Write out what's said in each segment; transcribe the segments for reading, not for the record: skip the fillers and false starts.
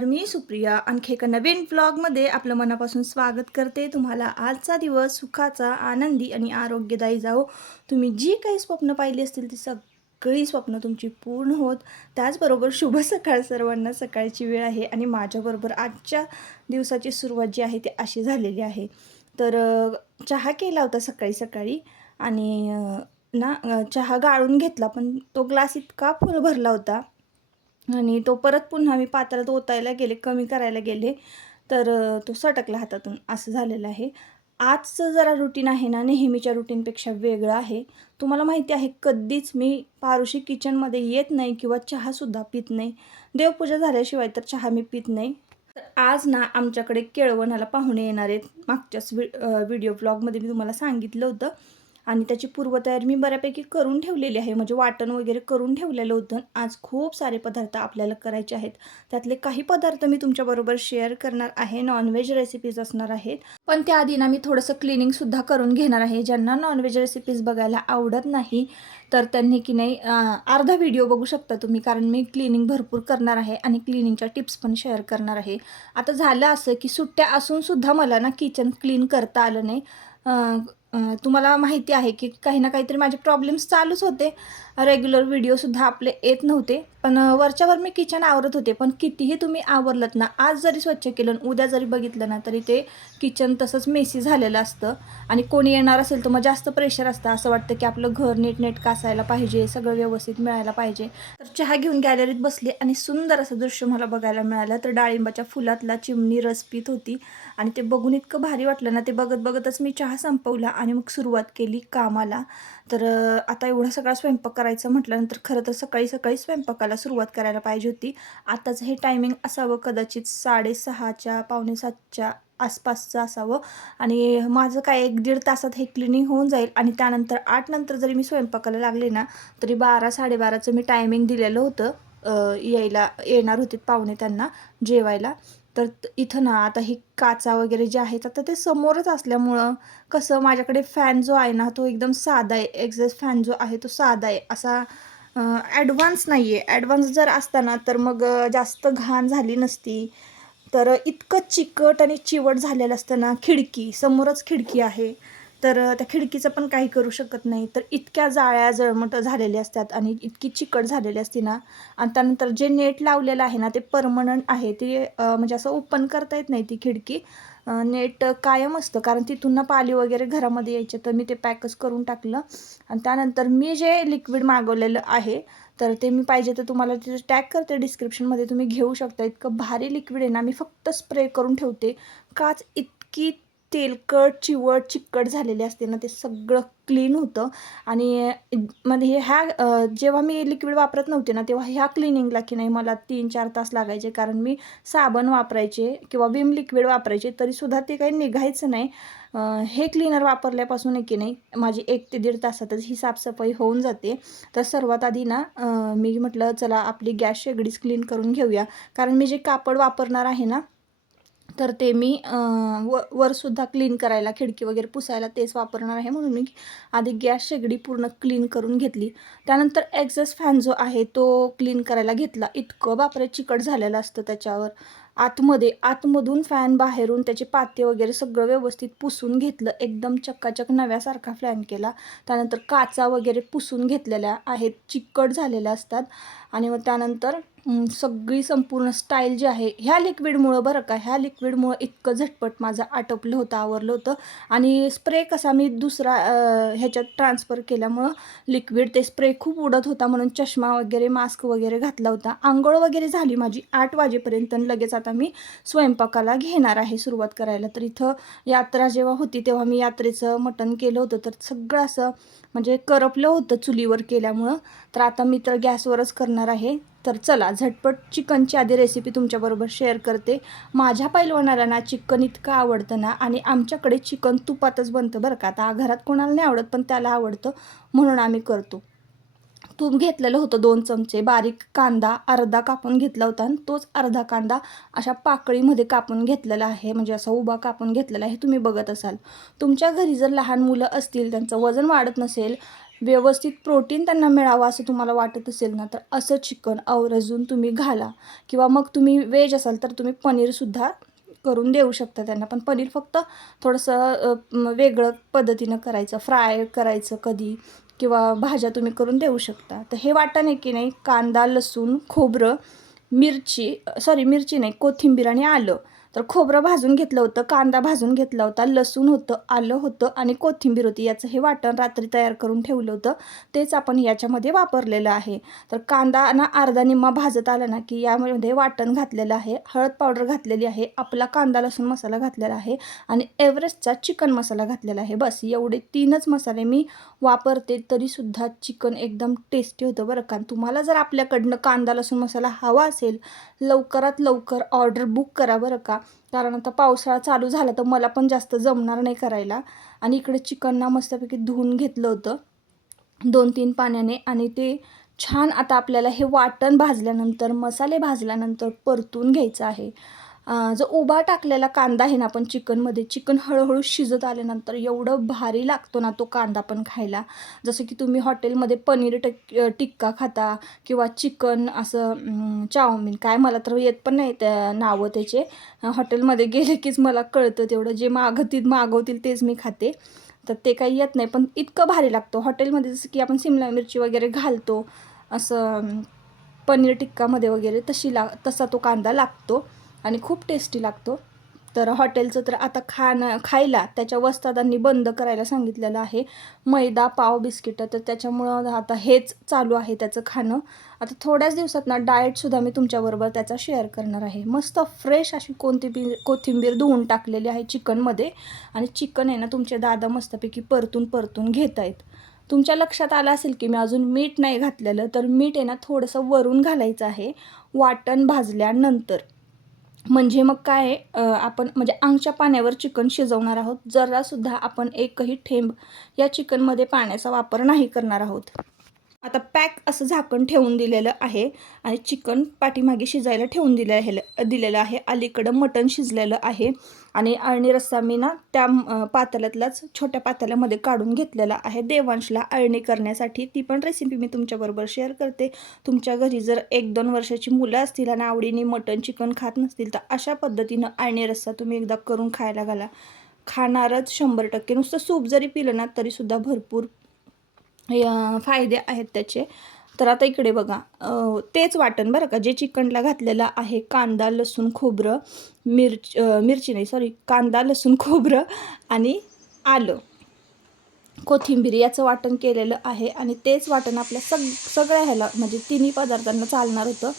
मी सुप्रिया आणखी एका नवीन व्लॉगमध्ये आपलं मनापासून स्वागत करते। तुम्हाला आजचा दिवस सुखाचा, आनंदी आणि आरोग्यदायी जावो। तुम्ही जी काही स्वप्न पाहिली असतील ती सगळी स्वप्न तुमची पूर्ण होत। त्याचबरोबर शुभ सकाळ सर्वांना। सकाळची वेळ आहे आणि माझ्याबरोबर आजच्या दिवसाची सुरुवात जी आहे ती अशी झालेली आहे। तर चहा केला होता सकाळी सकाळी आणि चहा गाळून घेतला, पण तो ग्लास इतका फुल भरला होता आणि तो परत पुन्हा मी पात्रात ओतायला गेले, कमी करायला गेले, तर तो सटकला हातातून, असं झालेलं आहे। आजचं जरा रुटीन आहे ना, नेहमीच्या रुटीनपेक्षा वेगळं आहे। तुम्हाला माहिती आहे, कधीच मी पारुशी किचनमध्ये येत नाही किंवा चहासुद्धा पित नाही। देवपूजा झाल्याशिवाय तर चहा मी पित नाही। तर आज ना आमच्याकडे केळवणाला पाहुणे येणार आहेत। मागच्याच व्हिडिओ ब्लॉगमध्ये मी तुम्हाला सांगितलं होतं आणि त्याची पूर्वतयारी मी बऱ्यापैकी करून ठेवलेली आहे, म्हणजे वाटण वगैरे करून ठेवलेलं होतं। आज खूप सारे पदार्थ आपल्याला करायचे आहेत। त्यातले काही पदार्थ मी तुमच्याबरोबर शेअर करणार आहे। नॉनव्हेज रेसिपीज असणार आहेत, पण त्याआधी ना मी थोडंसं क्लिनिंगसुद्धा करून घेणार आहे। ज्यांना नॉनव्हेज रेसिपीज बघायला आवडत नाही तर त्यांनी की नाही अर्धा व्हिडिओ बघू शकता तुम्ही, कारण मी क्लिनिंग भरपूर करणार आहे आणि क्लिनिंगच्या टिप्स पण शेअर करणार आहे। आता झालं असं की सुट्ट्या असूनसुद्धा मला ना किचन क्लीन करता आलं नाही। तुम्हाला माहिती आहे की काही ना काहीतरी माझे प्रॉब्लेम्स चालूच होते। रेग्युलर व्हिडिओसुद्धा आपले येत नव्हते, पण वरच्यावर मी किचन आवरत होते। पण कितीही तुम्ही आवरलत ना, आज जरी स्वच्छ केलं, उद्या जरी बघितलं ना, तरी ते किचन तसंच मेसी झालेलं असतं आणि कोणी येणार असेल तर मग जास्त प्रेशर असतं। असं वाटतं की आपलं घर नीटनेटकं असायला पाहिजे, सगळं व्यवस्थित मिळायला पाहिजे। तर चहा घेऊन गॅलरीत बसले आणि सुंदर असं दृश्य मला बघायला मिळालं। तर डाळिंबाच्या फुलातला चिमणी रस पीत होती आणि ते बघून इतकं भारी वाटलं ना, ते बघत बघतच मी चहा संपवला आणि मग सुरुवात केली कामाला। तर आता एवढा सगळा स्वयंपाक करायचं म्हटल्यानंतर खरं तर सकाळी सकाळी स्वयंपाकाला सुरुवात करायला पाहिजे होती। आताच हे टायमिंग असावं कदाचित 6:30च्या, 6:45च्या आसपासचं असावं आणि माझं काय 1-1.5 तासात हे क्लिनिंग होऊन जाईल आणि त्यानंतर 8 नंतर जरी मी स्वयंपाकाला लागले ना, तरी 12-12:30चं मी टायमिंग दिलेलं होतं। येणार होते पाहुणे त्यांना जेवायला। तर इथं ना आता ही काचा वगैरे जे आहेत, आता ते समोरच असल्यामुळं कसं माझ्याकडे फॅन जो आहे ना, तो एकदम साधा आहे। एक्झॉस्ट फॅन जो आहे तो साधा आहे, असा ॲडव्हान्स नाही आहे। ॲडव्हान्स जर असता ना तर मग जास्त घाण झाली नसती। तर इतकं चिकट आणि चिवट झालेलं असतं ना, खिडकी समोरच खिडकी आहे, तर त्या खिडकीचं पण काही करू शकत नाही। तर इतक्या जाळ्या जळमट झालेल्या असतात आणि इतकी चिकट झालेली असते ना, आणि त्यानंतर जे नेट लावलेलं आहे ना ते परमनंट आहे। ते म्हणजे असं ओपन करता येत नाही ती खिडकी, नेट कायम असतं, कारण तिथून ना पाली वगैरे घरामध्ये यायचे। तर मी ते पॅकच करून टाकलं आणि त्यानंतर मी जे लिक्विड मागवलेलं आहे तर ते मी पाहिजे तर तुम्हाला तिथे टॅग करते डिस्क्रिप्शनमध्ये, तुम्ही घेऊ शकता। इतकं भारी लिक्विड आहे ना, मी फक्त स्प्रे करून ठेवते। काच इतकी तेलकट, चिवट, चिकट झालेले असते ना, ते सगळं क्लीन होतं आणि म्हणजे जेव्हा मी लिक्विड वापरत नव्हते ना, तेव्हा ह्या क्लिनिंगला की नाही मला 3-4 तास लागायचे, कारण मी साबण वापरायचे किंवा विम लिक्विड वापरायचे तरीसुद्धा ते काही निघायचं नाही। हे क्लीनर वापरल्यापासून आहे की नाही माझी 1 ते 1.5 तासातच ही साफसफाई होऊन जाते। तर सर्वात आधी ना मी म्हटलं चला आपली गॅस शेगडीच क्लीन करून घेऊया, कारण मी जे कापड वापरणार आहे ना, तर ते मी वरसुद्धा क्लीन करायला, खिडकी वगैरे पुसायला तेच वापरणार आहे, म्हणून मी आधी गॅस शेगडी पूर्ण क्लीन करून घेतली। त्यानंतर एक्झॉस्ट फॅन जो आहे तो क्लीन करायला घेतला। इतकं बापरे चिकट झालेलं असतं त्याच्यावर, आतमधून फॅन, बाहेरून त्याचे पाते वगैरे सगळं व्यवस्थित पुसून घेतलं, एकदम चक्काचक नव्यासारखा फॅन केला। त्यानंतर काचा वगैरे पुसून घेतलेल्या आहेत, चिकट झालेल्या असतात आणि मग त्यानंतर सगळी संपूर्ण स्टाईल जी आहे ह्या लिक्विडमुळं बरं का, ह्या लिक्विडमुळं इतकं झटपट माझं आटोपलं होतं, आवरलं होतं. आणि स्प्रे कसा मी दुसरा ह्याच्यात ट्रान्सफर केल्यामुळं लिक्विड ते स्प्रे खूप उडत होता, म्हणून चष्मा वगैरे मास्क वगैरे घातला होता. आंघोळ वगैरे झाली माझी 8 वाजेपर्यंत आणि लगेच आता मी स्वयंपाकाला घेणार आहे सुरुवात करायला. तर इथं यात्रा जेव्हा होती तेव्हा मी यात्रेचं मटण केलं होतं, तर सगळं असं म्हणजे करपलं होतं चुलीवर केल्यामुळं. तर आता मी तर गॅसवरच करणार आहे. तर चला झटपट चिकनची आधी रेसिपी तुमच्याबरोबर शेअर करते. माझ्या पैलवानाला ना चिकन इतकं आवडतं ना, आणि आमच्याकडे चिकन तुपातच बनतं बरं का. आता घरात कोणाला नाही आवडत, पण त्याला आवडतं म्हणून आम्ही करतो. तूप घेतलेलं होतं 2 चमचे, बारीक कांदा अर्धा कापून घेतला होता आणि तोच अर्धा कांदा अशा पाकळीमध्ये कापून घेतलेला आहे, म्हणजे असा उभा कापून घेतलेला आहे. तुम्ही बघत असाल. तुमच्या घरी जर लहान मुलं असतील, त्यांचं वजन वाढत नसेल, व्यवस्थित प्रोटीन त्यांना मिळावं असं तुम्हाला वाटत असेल ना, तर असं चिकन आवर्जून तुम्ही घाला. किंवा मग तुम्ही व्हेज असाल तर तुम्ही पनीरसुद्धा करून देऊ शकता त्यांना. पण पनीर फक्त थोडंसं वेगळं पद्धतीनं करायचं, फ्राय करायचं कधी, किंवा भाज्या तुम्ही करून देऊ शकता. तर हे वाटण आहे की नाही, कांदा, लसूण, खोबरं, मिरची नाही, कोथिंबीर आणि आलं. तर खोबरं भाजून घेतलं होतं, कांदा भाजून घेतला होता, लसूण होतं, आलं होतं आणि कोथिंबीर होती. याचं हे वाटण रात्री तयार करून ठेवलं होतं, तेच आपण याच्यामध्ये वापरलेलं आहे. तर कांदा ना अर्धा निम्मा भाजत आला ना की यामध्ये वाटण घातलेलं आहे, हळद पावडर घातलेली आहे, आपला कांदा लसूण मसाला घातलेला आहे आणि एव्हरेस्टचा चिकन मसाला घातलेला आहे. बस एवढे 3च मसाले मी वापरते, तरीसुद्धा चिकन एकदम टेस्टी होतं बरं का. तुम्हाला जर आपल्याकडनं कांदा लसूण मसाला हवा असेल, लवकरात लवकर ऑर्डर बुक करा बरं का. कारण आता पावसाळा चालू झाला तर मला पण जास्त जमणार नाही करायला. आणि इकडे चिकनना मस्तपैकी धुवून घेतलं होतं 2-3 पाण्याने, आणि ते छान आता आपल्याला हे वाटण भाजल्यानंतर, मसाले भाजल्यानंतर परतून घ्यायचं आहे. जो उभा टाकलेला कांदा आहे ना आपण चिकनमध्ये, चिकन हळूहळू शिजत आल्यानंतर एवढं भारी लागतो ना तो कांदा पण खायला. जसं की तुम्ही हॉटेलमध्ये पनीर टिक्का खाता, किंवा चिकन असं चाऊमिन, काय मला तर येत पण नाही त्या नावं त्याचे. हॉटेलमध्ये गेले कीच मला कळतं तेवढं, जे मागवतील तेच मी खाते. तर ते काही येत नाही, पण इतकं भारी लागतं हॉटेलमध्ये. जसं की आपण सिमला मिरची वगैरे घालतो असं पनीर टिक्कामध्ये वगैरे, तसा तो कांदा लागतो आणि खूप टेस्टी लागतो. तर हॉटेलचं तर आता खायला त्याच्या वस्तादांनी बंद करायला सांगितलेलं आहे, मैदा, पाव, बिस्किटं. तर त्याच्यामुळं आता हेच चालू आहे त्याचं खाणं. आता थोड्याच दिवसात ना डाएटसुद्धा मी तुमच्याबरोबर त्याचा शेअर करणार आहे. मस्त फ्रेश अशी कोथिंबीर धुवून टाकलेली आहे चिकनमध्ये, आणि चिकन आहे ना तुमचे दादा मस्तपैकी परतून घेत आहेत. तुमच्या लक्षात आलं असेल की मी अजून मीठ नाही घातलेलं, तर मीठ आहे ना थोडंसं वरून घालायचं आहे वाटण भाजल्यानंतर. म्हणजे मग काय आहे, आपण म्हणजे अंगच्या पाण्यावर चिकन शिजवणार आहोत. जरासुद्धा आपण एकही थेंब या चिकनमध्ये पाण्याचा वापर नाही करणार आहोत. आता पॅक असं झाकण ठेवून दिलेलं आहे आणि चिकन पाठीमागे शिजायला ठेवून दिलेलं आहे. अलीकडं मटण शिजलेलं आहे आणि अळणी रस्सा मी ना त्या पातेल्यातलाच छोट्या पातेल्यामध्ये काढून घेतलेला आहे देवांशला अळणी करण्यासाठी. ती पण रेसिपी मी तुमच्याबरोबर शेअर करते. तुमच्या घरी जर 1-2 वर्षाची मुलं असतील आणि आवडीने मटण चिकन खात नसतील, तर अशा पद्धतीनं अळणी रस्सा तुम्ही एकदा करून खायला घाला. खाणारच 100%. नुसतं सूप जरी पिलं ना तरीसुद्धा भरपूर फायदे आहेत त्याचे. तर आता इकडे बघा, तेच वाटण बरं का जे चिकनला घातलेलं आहे, कांदा लसूण खोबरं, मिरची नाही सॉरी, कांदा लसूण खोबरं आणि आलं, कोथिंबीर याचं वाटण केलेलं आहे. आणि तेच वाटण आपल्या सगळ्या ह्याला म्हणजे तिन्ही पदार्थांना चालणार होतं.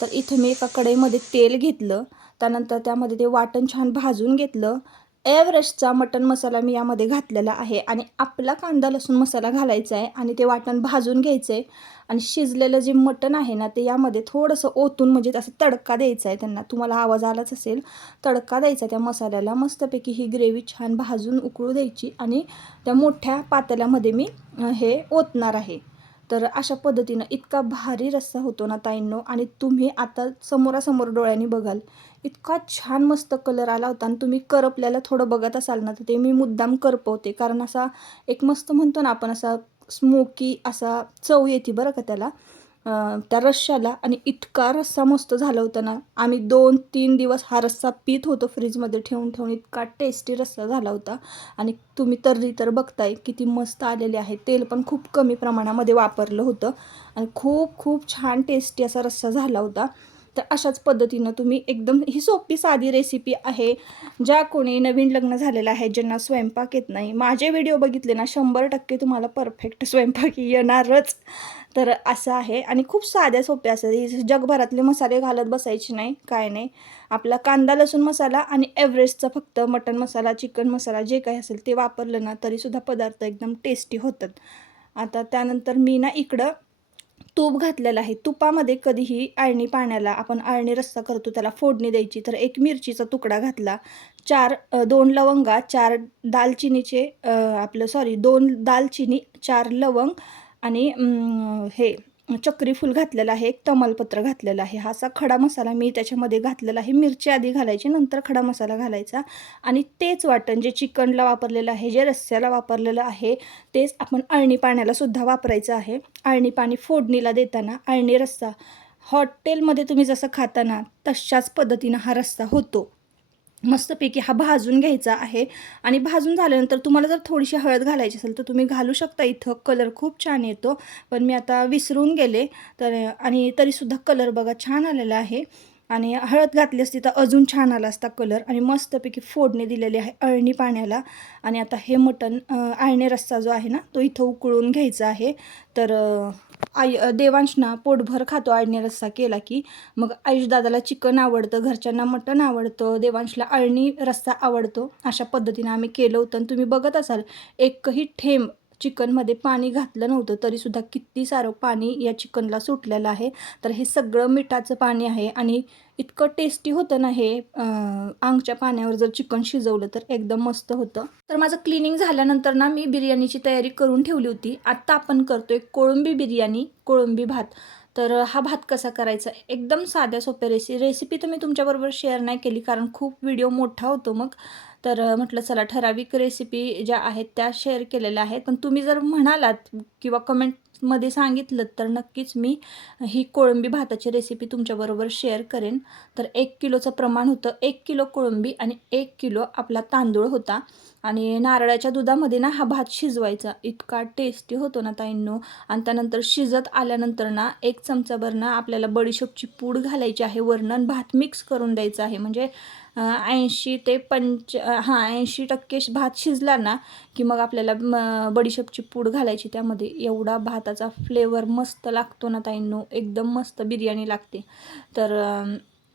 तर इथं मी एका कढईमध्ये तेल घेतलं, त्यानंतर त्यामध्ये ते वाटण छान भाजून घेतलं. एव्हरेस्टचा मटण मसाला मी यामध्ये घातलेला आहे आणि आपला कांदा लसूण मसाला घालायचा आहे आणि ते वाटण भाजून घ्यायचं आहे. आणि शिजलेलं जे मटण आहे ना ते यामध्ये थोडंसं ओतून, म्हणजे असं तडका द्यायचा आहे त्यांना. तुम्हाला आवाज आलाच असेल, तडका द्यायचा त्या मसाल्याला. मस्तपैकी ही ग्रेव्ही छान भाजून उकळू द्यायची आणि त्या मोठ्या पातेल्यामध्ये मी हे ओतणार आहे. तर अशा पद्धतीनं इतका भारी रस्सा होतो ना ताईंनो. आणि तुम्ही आता समोरासमोर डोळ्यांनी बघाल, इतका छान मस्त कलर आला होता. आणि तुम्ही करपल्याला थोडं बघत असाल ना, तर ते मी मुद्दाम करपवते, कारण असा एक मस्त म्हणतो ना आपण, असा स्मोकी असा चव येते बरं का त्याला. त्या रश्श्याला आणि इतका रस्सा मस्त झाला होता ना. आम्ही 2-3 दिवस हा रस्सा पीत होतो फ्रीजमध्ये ठेवून ठेवून. इतका टेस्टी रस्सा झाला होता. आणि तुम्ही तर्री तर बघताय किती मस्त आलेले आहे. तेल पण खूप कमी प्रमाणामध्ये वापरलं होतं आणि खूप खूप छान टेस्टी असा रस्सा झाला होता. तर अशाच पद्धतीनं तुम्ही एकदम ही सोपी साधी रेसिपी आहे. ज्या कोणी नवीन लग्न झालेलं आहे, ज्यांना स्वयंपाक येत नाही, माझे व्हिडिओ बघितले ना 100% तुम्हाला परफेक्ट स्वयंपाक येणारच. तर असं आहे आणि खूप साध्या सोप्या असतात. जगभरातले मसाले घालत बसायचे नाही, काय नाही. आपला कांदा लसूण मसाला आणि एव्हरेस्टचा फक्त मटण मसाला, चिकन मसाला जे काही असेल ते वापरलं ना तरीसुद्धा पदार्थ एकदम टेस्टी होतात. आता त्यानंतर मी ना इकडं तूप घातलेलं आहे. तुपामध्ये कधीही अळणी पाण्याला आपण अळणी रस्सा करतो त्याला फोडणी द्यायची. तर 1 मिरचीचा तुकडा घातला, 2 लवंगा, 4 दालचिनीचे आपलं सॉरी 2 दालचिनी, 4 लवंग आणि हे चक्री फूल घातलेलं आहे, एक तमालपत्र घातलेलं आहे. हा असा खडा मसाला मी त्याच्यामध्ये घातलेला आहे. मिरची आधी घालायची, नंतर खडा मसाला घालायचा आणि तेच वाटण जे चिकनला वापरलेलं आहे, जे रस्स्याला वापरलेलं आहे, तेच आपण अळणी पाण्याला सुद्धा वापरायचं आहे. अळणी पाणी फोडणीला देताना अळणी रस्सा हॉटेलमध्ये तुम्ही जसं खाता ना तशाच पद्धतीनं हा रस्सा होतो. मस्तपैकी हा भाजून घ्यायचा आहे आणि भाजून झाल्यानंतर तुम्हाला जर थोडीशी हळद घालायची असेल तर तुम्ही घालू शकता. इथं कलर खूप छान येतो, पण मी आता विसरून गेले. तर आणि तरीसुद्धा कलर बघा छान आलेला आहे आणि हळद घातली असती तर अजून छान आला असता कलर. आणि मस्तपैकी फोडणी दिलेली आहे अळणी पाण्याला. आणि आता हे मटण अळणी रस्सा जो आहे ना तो इथं उकळून घ्यायचा आहे. तर देवांश ना पोटभर खातो अळणी रस्सा केला की. मग आयुषदादाला चिकन आवडतं, घरच्यांना मटण आवडतं, देवांशला अळणी रस्सा आवडतो. अशा पद्धतीनं आम्ही केलं होतं आणि तुम्ही बघत असाल एकही थेंब चिकनमध्ये पाणी घातलं नव्हतं तरीसुद्धा किती सारं पाणी या चिकनला सुटलेलं आहे. तर हे सगळं मिठाचं पाणी आहे आणि इतकं टेस्टी होतं ना हे. आंगच्या पाण्यावर जर चिकन शिजवलं तर एकदम मस्त होतं. तर माझं क्लिनिंग झाल्यानंतर ना मी बिर्याणीची तयारी करून ठेवली होती. आत्ता आपण करतोय कोळंबी बिर्याणी, कोळंबी भात. तर हा भात कसा करायचा एकदम साध्या सोप्या रेसिपी तर मी तुमच्याबरोबर शेअर नाही केली कारण खूप व्हिडिओ मोठा होतो मग. तर म्हटलं चला ठराविक रेसिपी ज्या आहेत त्या शेअर केलेल्या आहेत. पण तुम्ही जर म्हणालात किंवा कमेंटमध्ये सांगितलं तर नक्कीच मी ही कोळंबी भाताची रेसिपी तुमच्याबरोबर शेअर करेन. तर 1 किलोचं प्रमाण होतं, 1 किलो कोळंबी आणि 1 किलो आपला तांदूळ होता. आणि नारळाच्या दुधामध्ये ना हा भात शिजवायचा. इतका टेस्टी होतो ना ताईंनो. आणि त्यानंतर शिजत आल्यानंतर ना 1 चमचाभर ना आपल्याला बडीशोपची पूड घालायची आहे. वरनं भात मिक्स करून द्यायचा आहे. म्हणजे 80 ते 80% भात शिजला ना की मग आपल्याला बडीशोपची पूड घालायची त्यामध्ये. एवढा भाताचा फ्लेवर मस्त लागतो ना ताईंनो, एकदम मस्त बिर्याणी लागते. तर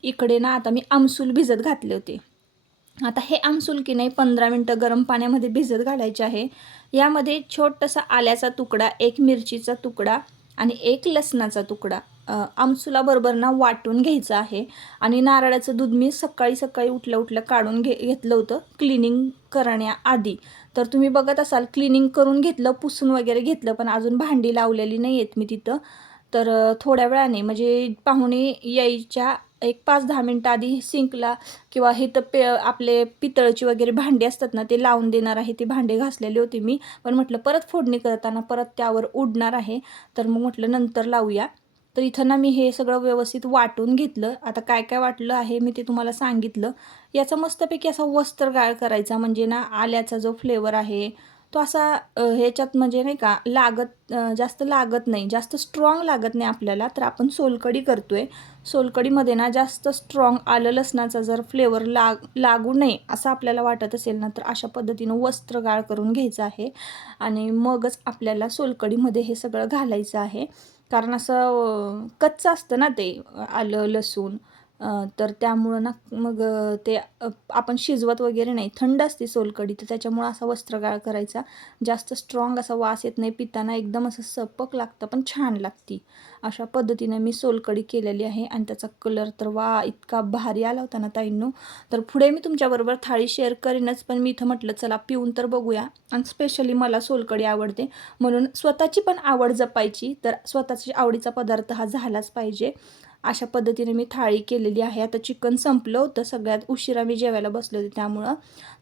इकडे ना आता मी आमसूल भिजत घातले होते. आता हे आमसूल की नाही 15 मिनटं गरम पाण्यामध्ये भिजत घालायचे आहे. यामध्ये छोटासा आल्याचा तुकडा, 1 मिरचीचा तुकडा आणि 1 लसणाचा तुकडा आमसुलाबरोबर ना वाटून घ्यायचं आहे. आणि नारळाचं दूध मी सकाळी सकाळी उठल्या उठल्या काढून घेतलं होतं क्लिनिंग करण्याआधी. तर तुम्ही बघत असाल क्लिनिंग करून घेतलं, पुसून वगैरे घेतलं, पण अजून भांडी लावलेली नाही आहेत मी तिथं. तर थोड्या वेळाने म्हणजे पाहुणे यायच्या 1-5-10 मिनटं आधी सिंकला किंवा हे तर आपले पितळची वगैरे भांडी असतात ना ते लावून देणार आहे. ते भांडे घासलेले होते मी, पण म्हटलं परत फोडणी करताना परत त्यावर उडणार आहे, तर मग म्हटलं नंतर लावूया. तर इथं ना मी हे सगळं व्यवस्थित वाटून घेतलं. आता काय काय वाटलं आहे मी ते तुम्हाला सांगितलं. याचा मस्तपैकी असा वस्त्रगाळ करायचा, म्हणजे ना आल्याचा जो फ्लेवर आहे तो असा ह्याच्यात म्हणजे नाही का जास्त लागत नाही, जास्त स्ट्रॉंग लागत नाही आपल्याला. तर आपण सोलकढी करतोय, सोलकढीमध्ये ना जास्त स्ट्रॉंग आलं लसणाचा जर फ्लेवर लागू नये असं आपल्याला वाटत असेल ना तर अशा पद्धतीनं वस्त्रगाळ करून घ्यायचं आहे. आणि मगच आपल्याला सोलकढीमध्ये हे सगळं घालायचं आहे. कारण असं कच्चं असतं ना ते आलं लसूण. तर त्यामुळं ना मग ते आपण शिजवत वगैरे नाही, थंड असते सोलकढी तर त्याच्यामुळं असा वस्त्रगाळ करायचा. जास्त स्ट्रॉंग असा वास येत नाही, पिताना एकदम असं सपक लागतं पण छान लागती. अशा पद्धतीने मी सोलकढी केलेली आहे आणि त्याचा कलर तर वा इतका भारी आला होता ना ताईंनो. तर पुढे मी तुमच्याबरोबर थाळी शेअर करीनच, पण मी इथं म्हटलं चला पिऊन तर बघूया. आणि स्पेशली मला सोलकढी आवडते म्हणून स्वतःची पण आवड जपायची, तर स्वतःची आवडीचा पदार्थ हा झालाच पाहिजे. अशा पद्धतीने मी थाळी केलेली आहे. आता चिकन संपलं होतं, सगळ्यात उशिरा मी जेवायला बसले होते त्यामुळं.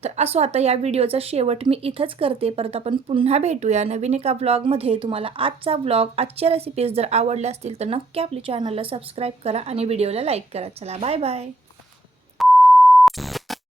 तर असो, आता या व्हिडिओचा शेवट मी इथंच करते. परत आपण पुन्हा भेटूया नवीन एका व्लॉगमध्ये. तुम्हाला आजचा व्लॉग, आजच्या रेसिपीज जर आवडल्या असतील तर नक्की आपल्या चॅनलला सबस्क्राईब करा आणि व्हिडिओला लाईक करा. चला, बाय बाय.